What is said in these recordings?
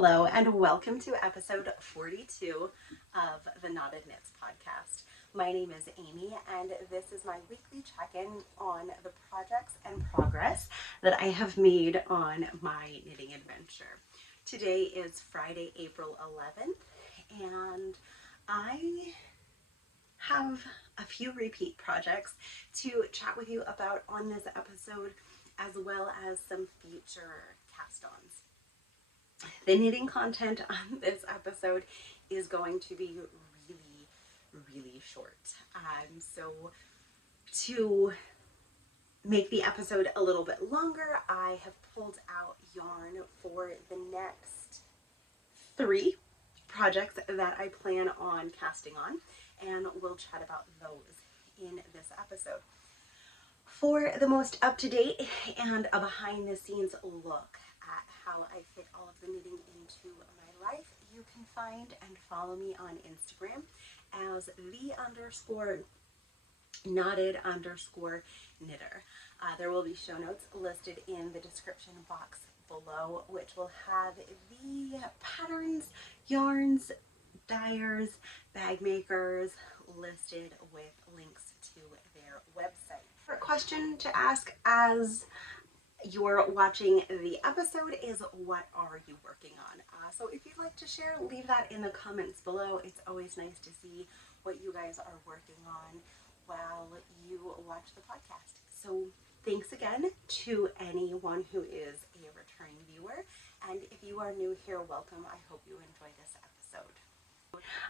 Hello and welcome to episode 42 of the Knotted Knits podcast. My name is Amy and this is my weekly check-in on the projects and progress that I have made on my knitting adventure. Today is Friday, April 11th, and I have a few repeat projects to chat with you about on this episode, as well as some future cast-ons. The knitting content on this episode is going to be really short. So to make the episode a little bit longer, I have pulled out yarn for the next 3 projects that I plan on casting on, and we'll chat about those in this episode. For the most up-to-date and a behind-the-scenes look at how I fit all of the knitting into my life, you can find and follow me on Instagram as the_knotted_knitter. There will be show notes listed in the description box below, which will have the patterns, yarns, dyers, bag makers listed with links to their website. Question to ask as you're watching the episode is, what are you working on? So if you'd like to share, leave that in the comments below. It's always nice to see what you guys are working on while you watch the podcast. So thanks again to anyone who is a returning viewer, and if you are new here, welcome. I hope you enjoy this episode.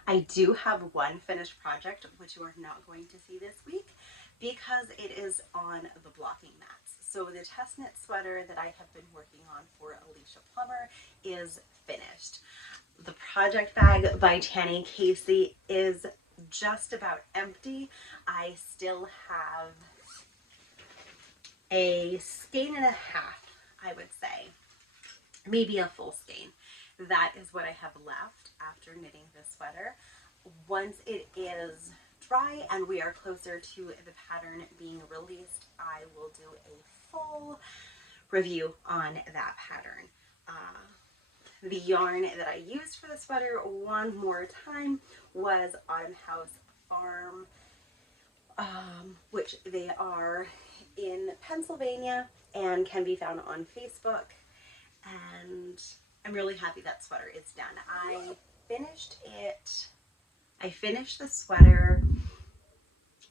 I do have one finished project which you are not going to see this week because it is on the blocking mats. So the test knit sweater that I have been working on for Alicia Plummer is finished. The project bag by Tanny Casey is just about empty. I still have a skein and a half, I would say, maybe a full skein. That is what I have left after knitting this sweater. Once it is dry and we are closer to the pattern being released, I will do a full review on that pattern. The yarn that I used for the sweater, one more time, was Autumn House Farm, which they are in Pennsylvania and can be found on Facebook. And I'm really happy that sweater is done. I finished the sweater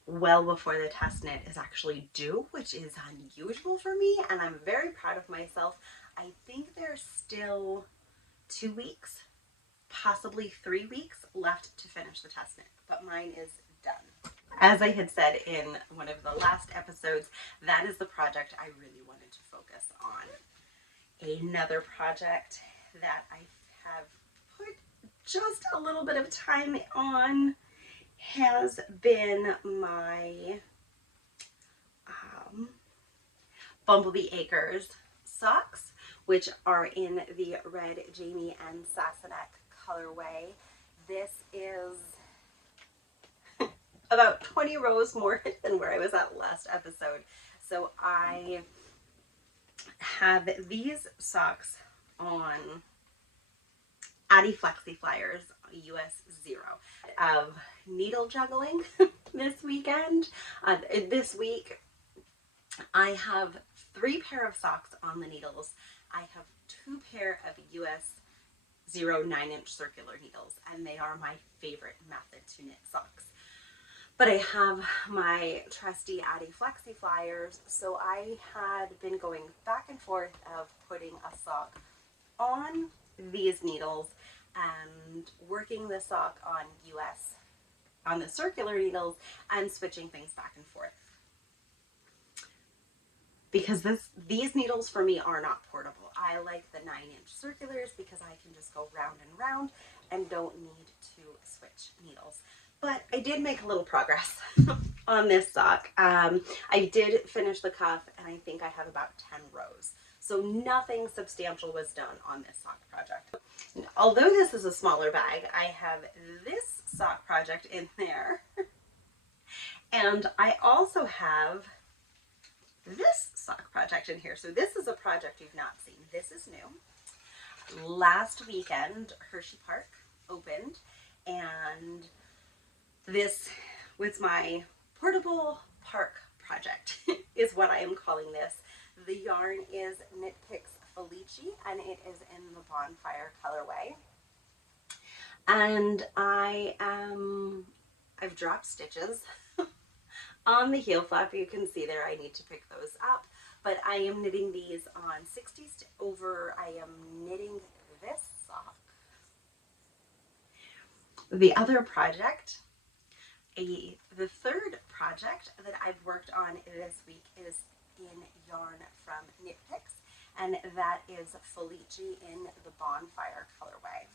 well before the test knit is actually due, which is unusual for me, and I'm very proud of myself. I think there's still 2 weeks, possibly 3 weeks left to finish the test knit, but mine is done. As I had said in one of the last episodes, that is the project I really wanted to focus on. Another project that I have put just a little bit of time on has been my Bumblebee Acres socks, which are in the red Jamie and Sassenach colorway. This is about 20 rows more than where I was at last episode. So I have these socks on Addi flexi flyers, US 0. Of needle juggling this weekend. This week I have 3 pair of socks on the needles. I have 2 pair of US 0 9-inch circular needles, and they are my favorite method to knit socks. But I have my trusty Addi flexi flyers, so I had been going back and forth of putting a sock on these needles and working the sock on the circular needles and switching things back and forth. Because these needles for me are not portable. I like the 9-inch circulars because I can just go round and round and don't need to switch needles. But I did make a little progress on this sock. I did finish the cuff, and I think I have about 10 rows. So nothing substantial was done on this sock project. Although this is a smaller bag, I have this sock project in there. And I also have this sock project in here. So this is a project you've not seen. This is new. last weekend, Hershey Park opened, and this was my portable park project, is what I am calling this. The yarn is Knit Picks Felici, and it is in the Bonfire colorway. And I've dropped stitches on the heel flap. You can see there I need to pick those up, but I am knitting these on 60 over. I am knitting this sock. The other project, the third project that I've worked on this week is in yarn from Knit Picks, and that is Felici in the Bonfire colorway.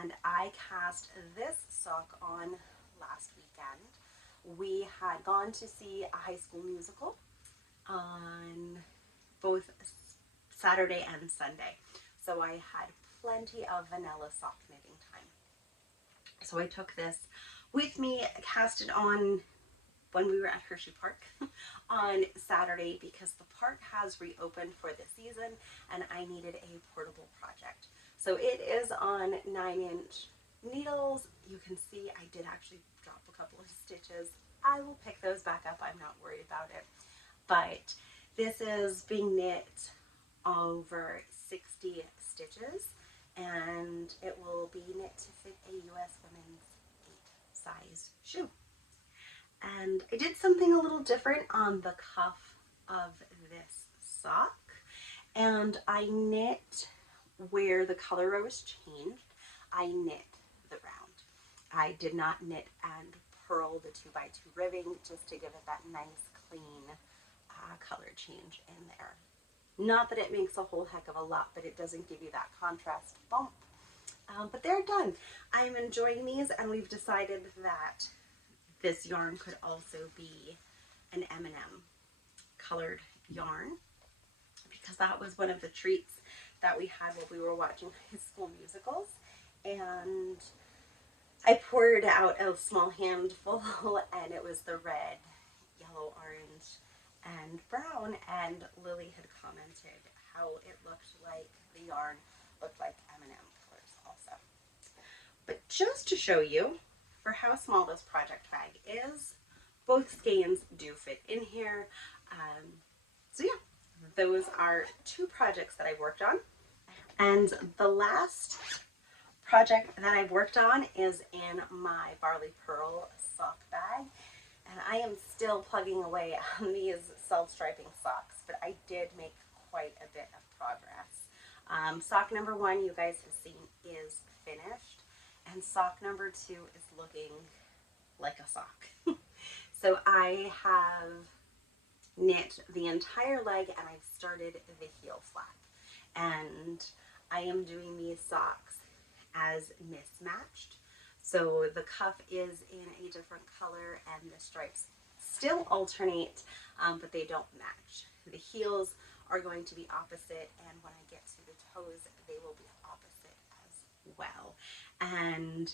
And I cast this sock on last weekend. We had gone to see a High School Musical on both Saturday and Sunday, so I had plenty of vanilla sock knitting time. So I took this with me, cast it on when we were at Hershey Park on Saturday because the park has reopened for the season and I needed a portable project. So it is on 9-inch needles. You can see I did actually drop a couple of stitches. I will pick those back up. I'm not worried about it. But this is being knit over 60 stitches, and it will be knit to fit a US Women's 8 size shoe. And I did something a little different on the cuff of this sock, and I knit where the color row was changed. I knit the round. I did not knit and purl the 2x2 ribbing just to give it that nice clean color change in there. Not that it makes a whole heck of a lot, but it doesn't give you that contrast bump. But they're done. I'm enjoying these, and we've decided that this yarn could also be an M&M colored yarn, because that was one of the treats that we had while we were watching High School Musicals. And I poured out a small handful, and it was the red, yellow, orange, and brown, and Lily had commented how it looked like the yarn looked like M&M colors also. But just to show you for how small this project bag is, both skeins do fit in here. So yeah, those are two projects that I worked on. And the last project that I've worked on is in my BarleyPurls sock bag. And I am still plugging away on these self-striping socks, but I did make quite a bit of progress. Sock number 1, you guys have seen, is finished, and sock number 2 is looking like a sock. So I have knit the entire leg, and I've started the heel flap. And I am doing these socks as mismatched. So the cuff is in a different color and the stripes still alternate, but they don't match. The heels are going to be opposite, and when I get to the toes, they will be opposite as well. And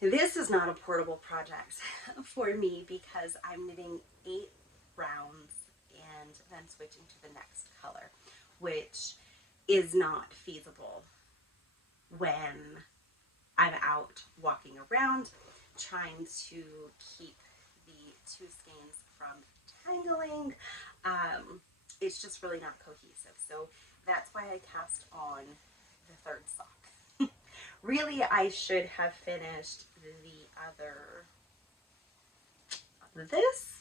this is not a portable project for me because I'm knitting 8 rounds and then switching to the next color, which is not feasible when I'm out walking around trying to keep the 2 skeins from tangling. It's just really not cohesive. So that's why I cast on the 3rd sock. Really, I should have finished the other, this,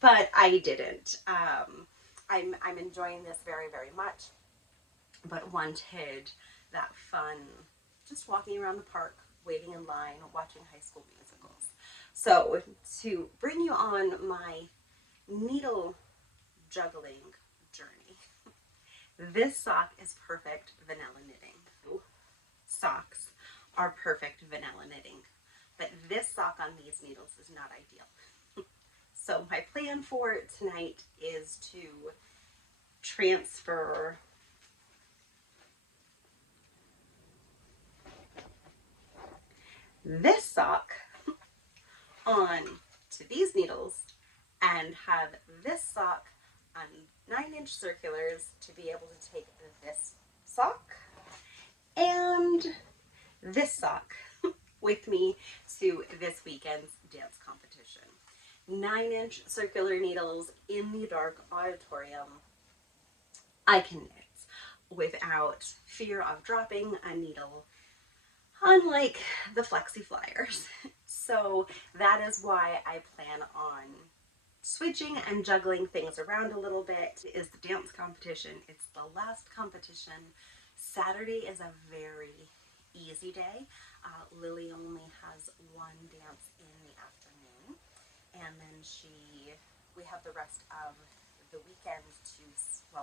but I didn't. I'm enjoying this very, very much, but wanted that fun, just walking around the park, waiting in line, watching High School Musicals. So to bring you on my needle juggling journey, this sock is perfect vanilla knitting. Socks are perfect vanilla knitting, but this sock on these needles is not ideal. So my plan for tonight is to transfer this sock on to these needles and have this sock on 9-inch circulars to be able to take this sock this sock with me to this weekend's dance competition. 9-inch circular needles in the dark auditorium. I can knit without fear of dropping a needle, unlike the flexi flyers. So that is why I plan on switching and juggling things around a little bit. Is the dance competition. It's the last competition. Saturday is a very easy day. Lily only has one dance in the afternoon, and then we have the rest of the weekend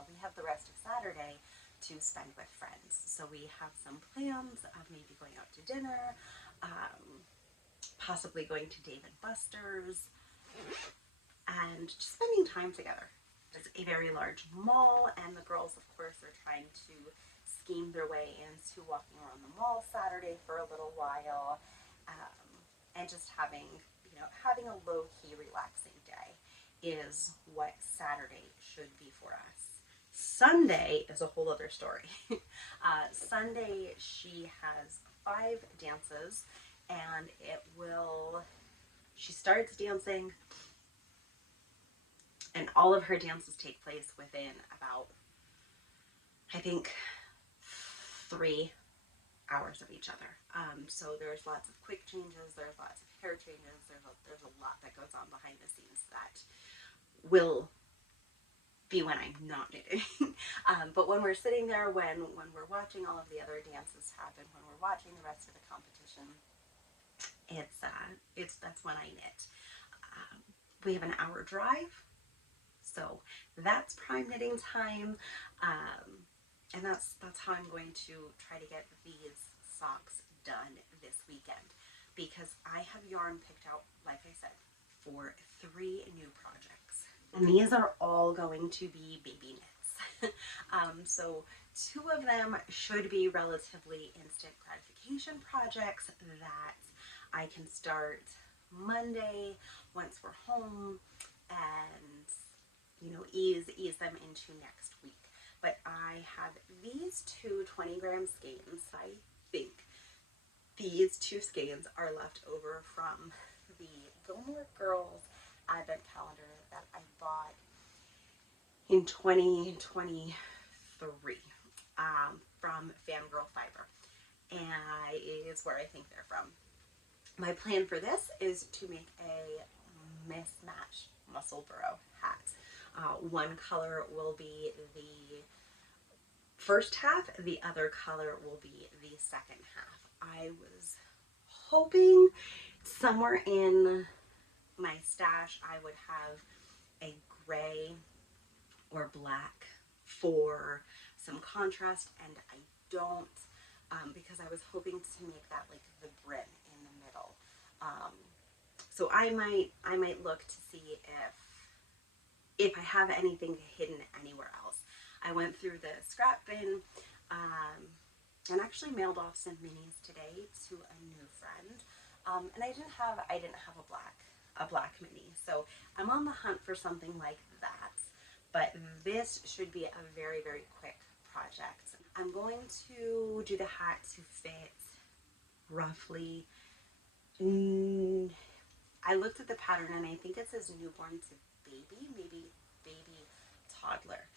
we have the rest of Saturday to spend with friends. So we have some plans of maybe going out to dinner, possibly going to Dave & Buster's, and just spending time together. It's a very large mall, and the girls, of course, are trying to scheme their way into walking around the mall Saturday for a little while, and just having a low-key, relaxing day is what Saturday should be for us. Sunday is a whole other story. Sunday she has 5 dances, and she starts dancing, and all of her dances take place within about, I think, 3 hours of each other. So there's lots of quick changes, there's lots of hair changes, there's a lot that goes on behind the scenes that will be when I'm not knitting. But when we're sitting there, when we're watching all of the other dances happen, when we're watching the rest of the competition, that's when I knit. We have an hour drive, so that's prime knitting time, and that's how I'm going to try to get these socks done this weekend, because I have yarn picked out, like I said, for 3 new projects. And these are all going to be baby knits. So 2 of them should be relatively instant gratification projects that I can start Monday once we're home, and ease them into next week. But I have these 2 20-gram skeins. I think these 2 skeins are left over from the Gilmore Girls Advent calendar that I bought in 2023 from Woolberry Fiber, and is where I think they're from. My plan for this is to make a mismatch muscle burrow hat. One color will be the first half, the other color will be the second half. I was hoping somewhere in my stash I would have a gray or black for some contrast, and I don't, because I was hoping to make that like the brim in the middle. So I might look to see if I have anything hidden anywhere else. I went through the scrap bin, and actually mailed off some minis today to a new friend, and I didn't have a black mini, so I'm on the hunt for something like that. But this should be a very, very quick project. I'm going to do the hat to fit roughly, I looked at the pattern and I think it says newborn to baby, maybe baby toddler.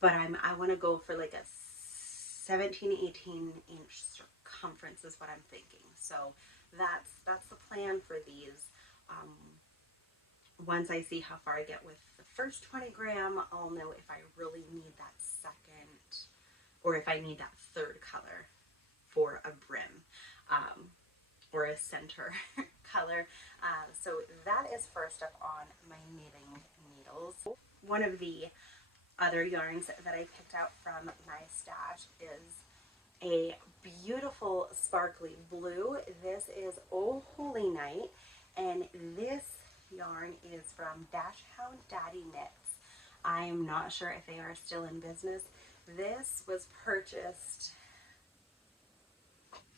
But I want to go for like a 17, 18 inch circumference is what I'm thinking. So that's the plan for these. Once I see how far I get with the first 20 gram, I'll know if I really need that second, or if I need that third color for a brim, or a center color. So that is first up on my knitting needles. One of the other yarns that I picked out from my stash is a beautiful sparkly blue. This is Oh Holy Night, and this yarn is from Dachshund Daddy Knits. I am not sure if they are still in business. This was purchased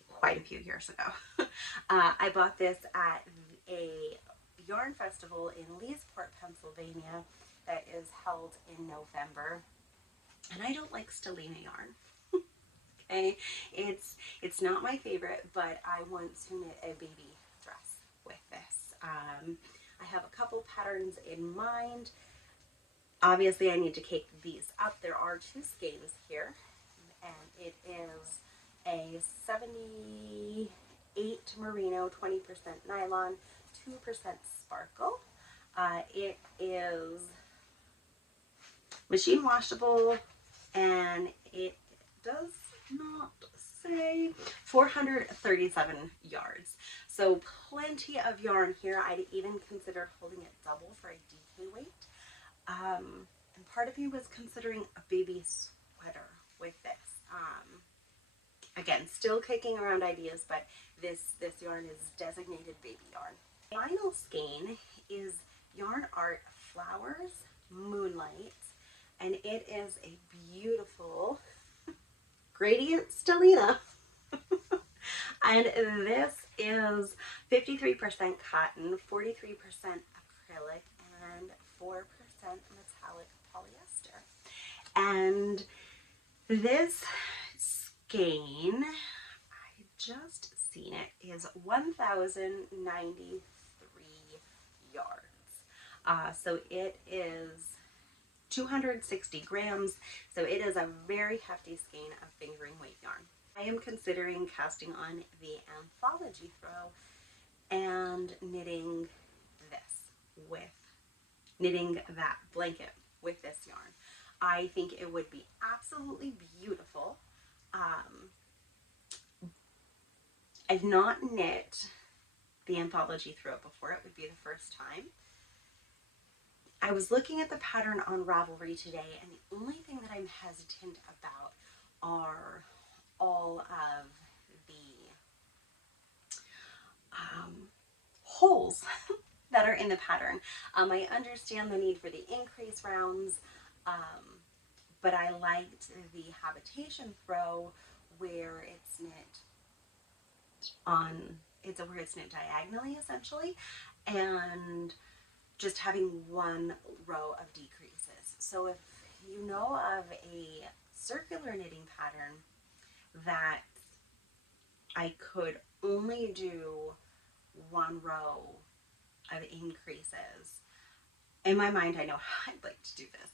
quite a few years ago. I bought this at a yarn festival in Leesport, Pennsylvania that is held in November, and I don't like Stellina yarn. okay? It's not my favorite, but I want to knit a baby dress with this. I have a couple patterns in mind. Obviously, I need to cake these up. There are two skeins here, and it is a 78 merino, 20% nylon, 2% sparkle. It is machine washable, and it does not say 437 yards. So plenty of yarn here. I'd even considered holding it double for a DK weight. And part of me was considering a baby sweater with this. Again, still kicking around ideas, but this yarn is designated baby yarn. Final skein is Yarn Art Flowers Moonlight, and it is a beautiful gradient stellina. And this is 53% cotton, 43% acrylic, and 4% metallic polyester. And this skein, I just seen it, is 1,093 yards. So it is 260 grams, so it is a very hefty skein of fingering weight yarn. I am considering casting on the anthology throw and knitting that blanket with this yarn. I think it would be absolutely beautiful. I've not knit the anthology throw before. It would be the first time. I was looking at the pattern on Ravelry today, and the only thing that I'm hesitant about are all of the holes that are in the pattern. I understand the need for the increase rounds, but I liked the habitation throw where it's knit where it's knit diagonally essentially, and just having one row of decreases. So if you know of a circular knitting pattern that I could only do one row of increases, in my mind I know how I'd like to do this.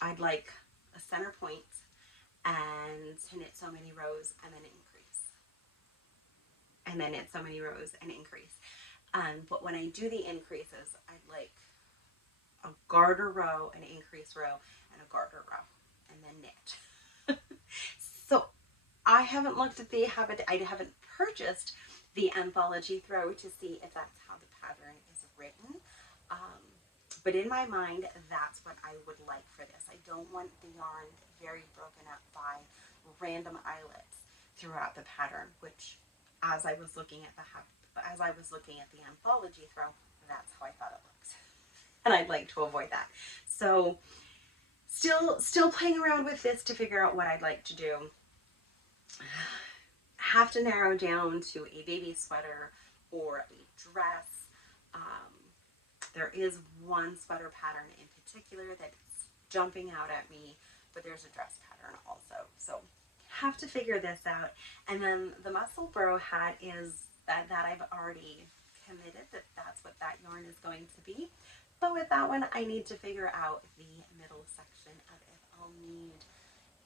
I'd like a center point and to knit so many rows and then increase, and then knit so many rows and increase. But when I do the increases, I'd like a garter row, an increase row, and a garter row, and then knit. So I haven't looked at I haven't purchased the anthology throw to see if that's how the pattern is written. But in my mind, that's what I would like for this. I don't want the yarn very broken up by random eyelets throughout the pattern, which as I was looking at the anthology throw, that's how I thought it looked. And I'd like to avoid that. So still playing around with this to figure out what I'd like to do. Have to narrow down to a baby sweater or a dress. There is one sweater pattern in particular that's jumping out at me, but there's a dress pattern also. So have to figure this out. And then the muscle burrow hat is that I've already committed that's what that yarn is going to be. But with that one, I need to figure out the middle section of it. I'll need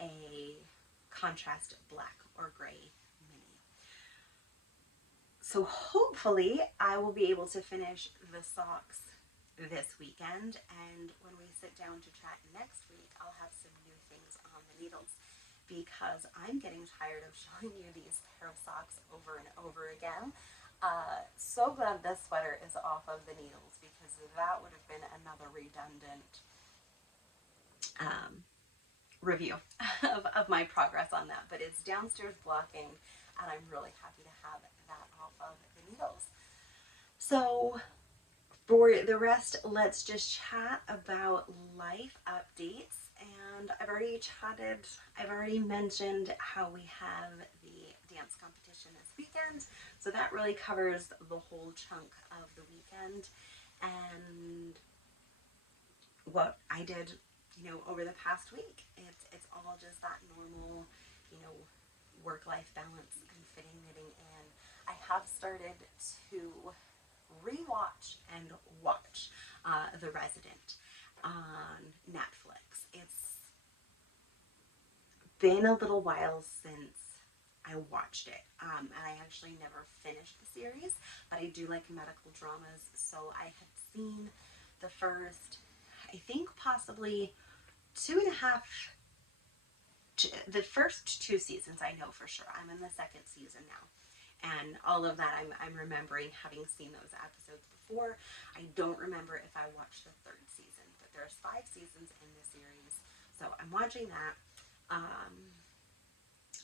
a contrast black or gray mini. So hopefully I will be able to finish the socks this weekend, and when we sit down to chat next week, I'll have some new things on the needles, because I'm getting tired of showing you these pair of socks over and over again. So glad this sweater is off of the needles, because that would have been another redundant review of my progress on that. But it's downstairs blocking, and I'm really happy to have that off of the needles. So for the rest, let's just chat about life updates. And I've already mentioned how we have the dance competition this weekend. So that really covers the whole chunk of the weekend and what I did, over the past week. It's all just that normal work-life balance and fitting knitting in, I have started to rewatch and watch The Resident on Netflix. It's been a little while since I watched it, and I actually never finished the series, but I do like medical dramas, so I had seen the first, I think possibly the first 2 seasons. I know for sure. I'm in the second season now, and all of that I'm remembering having seen those episodes before. I don't remember if I watched the third season, but there's 5 seasons in the series, so I'm watching that.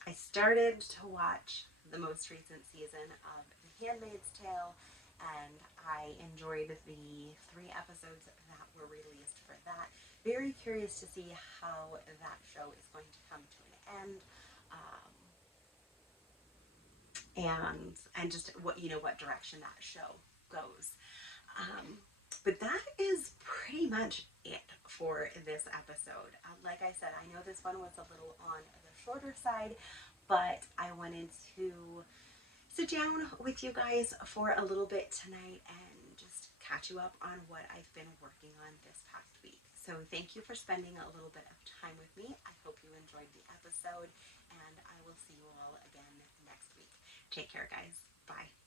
I started to watch the most recent season of The Handmaid's Tale, and I enjoyed the 3 episodes that were released for that. Very curious to see how that show is going to come to an end, and just what direction that show goes. But that is pretty much it for this episode. Like I said, I know this one was a little on the shorter side, but I wanted to sit down with you guys for a little bit tonight and just catch you up on what I've been working on this past week. So thank you for spending a little bit of time with me. I hope you enjoyed the episode, and I will see you all again next week. Take care, guys. Bye.